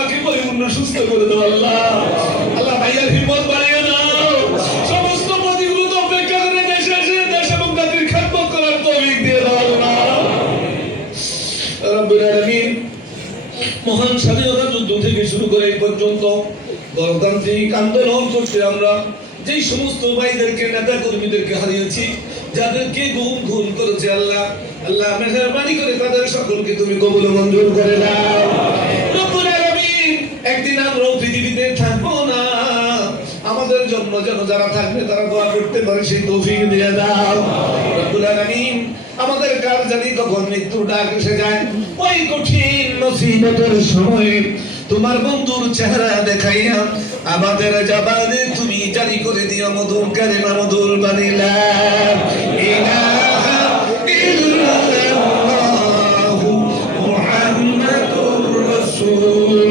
মাকে পরিপূর্ণ সুস্থ করে দাও আল্লাহ। আল্লাহ ভাইয়ার হিম্মত বাড়িয়ে দাও, সমস্ত প্রতিকূলতা অপেক্ষা করে দেশে এসে দেশ এবং জাতির খেদমত করার তৌফিক দিয়ে দাও আল্লাহ রাব্বুল আলামিন। মহান স্বাধীনতা যুদ্ধ থেকে শুরু করে এই পর্যন্ত গণতান্ত্রিক আন্দোলন করতে আমরা যেই সমস্ত ভাইদেরকে নেতা কর্মীদেরকে হারিয়েছি, যাদেরকে গুম খুন করেছে আল্লাহ, আল্লাহ মেহেরবানি করে তাদের সকলকে তুমি কবুল মঞ্জুর করে দাও রব্বুল আলামিন। একদিন আমরা পৃথিবীতে থাকবো না, আমাদের জন্য যেন যারা থাকবে তারা দোয়া করতে পারে সেই তৌফিক দিয়ে দাও রব্বুল আলামিন। আমাদের কার জানি কখন মৃত্যুর ডাক এসে যায়, ওই কঠিন মুসিবতের সময়ে তোমার বন্ধুর চেহারা দেখাইয়া আমাদের জবানে তুমি জারি করে দিও মধুর কালিমা, মধুর বাণী লা ইলাহা ইল্লাল্লাহু মুহাম্মাদুর রাসূল।